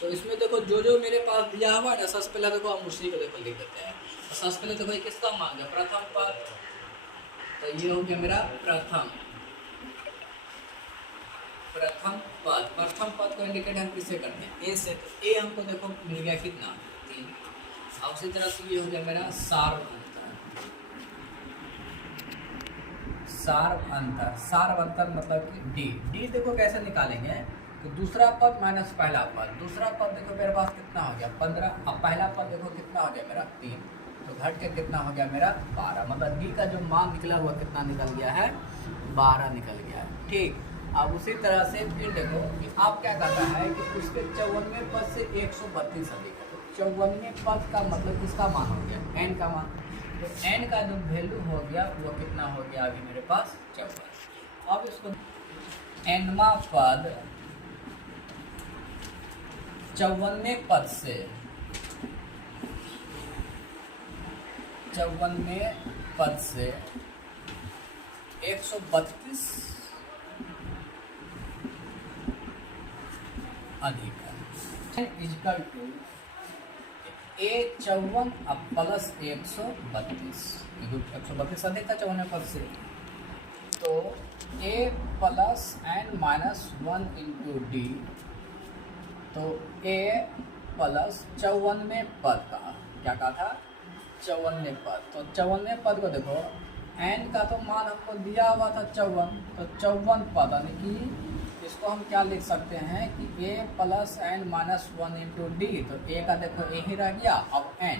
तो इसमें देखो जो जो मेरे पास दिया हुआ है ना, सबसे पहले देखो हम उसी को देखो लिख देते हैं। तो सबसे पहले देखो ये किसका मान गया, प्रथम पद, तो ये हो गया मेरा प्रथम पद। प्रथम पद को इंडिकेट हम किससे करते हैं, ए से। तो ए हमको देखो मिल गया कितना, 3। अब उसी तरह से ये हो गया मेरा सार्व अंतर मतलब कि डी देखो कैसे निकालेंगे। तो दूसरा पद माइनस पहला पद, दूसरा पद देखो मेरे पास कितना हो गया 15। अब पहला पद देखो कितना हो गया मेरा 3, तो घट के कितना हो गया मेरा 12। मतलब डी का जो मान निकला हुआ कितना निकल गया है, 12 निकल गया है। ठीक, अब उसी तरह से फिर देखो कि आप क्या करता है कि उसके 54वें पद से 132 अधिक है। तो 54वें पद का मतलब किसका मान हो गया, एन का मान। तो एन का जो वैल्यू हो गया वो कितना हो गया अभी मेरे पास 54। अब इसको एनवा पद 54वें पद से 132 अधिक है, इजकल टू A54 अब प्लस 132, 132 अधिक था 54वें पद से। तो A plus N minus 1 into D, तो A प्लस 54वें पद का क्या कहा था, 54वें पद। तो 54वें पद को देखो एन का तो मान हमको दिया हुआ था 54, तो 54 पद यानी कि इसको हम क्या लिख सकते हैं कि a plus N minus 1 into D. तो a का देखो a ही रह गया। अब n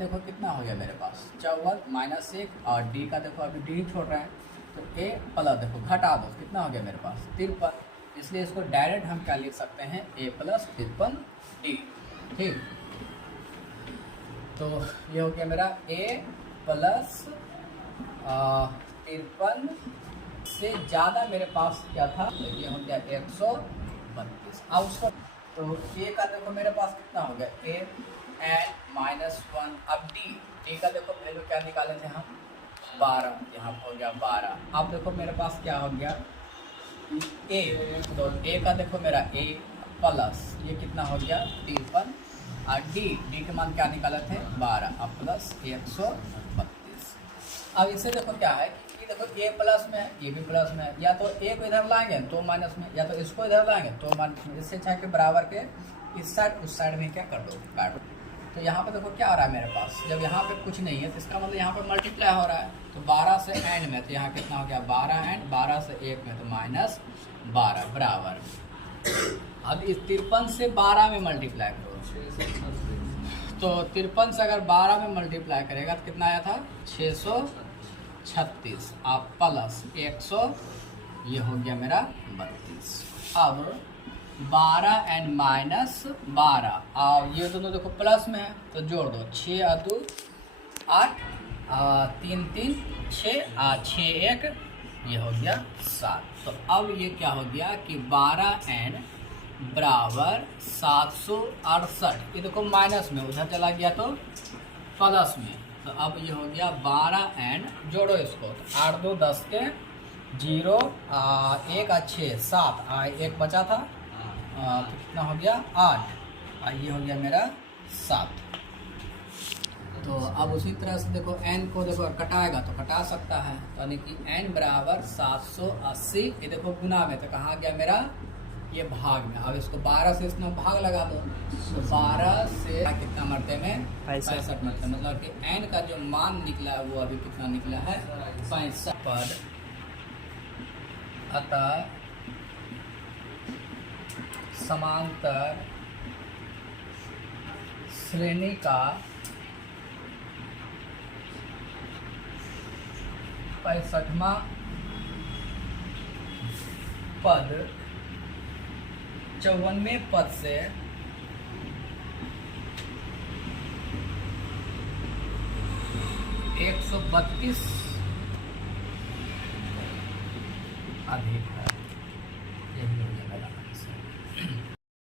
देखो कितना हो गया मेरे पास 54 माइनस 1, और d का देखो अभी d ही छोड़ रहे हैं। तो a प्लस देखो घटा दो कितना हो गया मेरे पास 53, इसलिए इसको डायरेक्ट हम क्या लिख सकते हैं a प्लस 53d। ठीक, तो ये हो गया मेरा a प्लस 53 से ज़्यादा मेरे पास क्या था, तो ये हो गया 132। अब उसको तो ए का देखो मेरे पास कितना हो गया ए एन माइनस 1। अब डी का देखो वैल्यू क्या निकाले थे हम 12, यहाँ हो गया 12। अब देखो मेरे पास क्या हो गया ए, तो ए का देखो मेरा ए प्लस ये कितना हो गया 53, और डी के मान क्या निकाले थे 12, अब प्लस 132। अब इसे देखो क्या है कि देखो ए प्लस में है, ये भी प्लस में है, या तो ए को इधर लाएंगे तो माइनस में, या तो इसको इधर लाएंगे तो माइनस में। इससे चाहे कि बराबर के इस साइड उस साइड में क्या कर दो, काट दो। तो यहाँ पे देखो क्या आ रहा है मेरे पास, जब यहाँ पे कुछ नहीं है तो इसका मतलब यहाँ पे मल्टीप्लाई हो रहा है। तो 12 से एन में, तो यहाँ कितना हो गया 12 एन, 12 से 1 में तो माइनस 12 बराबर। अब इस 53 से 12 में मल्टीप्लाई करो, तो 53 से अगर 12 में मल्टीप्लाई करेगा तो कितना आया था 636, आप प्लस 100, ये हो गया मेरा 32। अब 12 एंड माइनस 12, और ये दोनों देखो प्लस में है तो जोड़ दो, 6 और 2 8, 3 3 6, 6 1, ये हो गया 7। तो अब ये क्या हो गया कि 12 एन बराबर 768। ये देखो माइनस में उधर चला गया तो प्लस में, तो अब ये हो गया 12 एन, जोड़ो इसको, 8 2 10 के 0, 1 6 7, 1 बचा था तो कितना हो गया 8, और ये हो गया मेरा 7। तो अब उसी तरह से देखो n को देखो कटाएगा तो कटा सकता है, तो यानी कि n बराबर 780। ये देखो गुना में, तो कहाँ गया मेरा ये भाग में। अब इसको 12 से इसमें भाग लगा दो, तो 12 से कितना मरते में 65 मरते, मतलब कि n का जो मान निकला है वो अभी कितना निकला है 65 पद। अतः समांतर श्रेणी का 65वां पद 54वें पद से 132 अधिक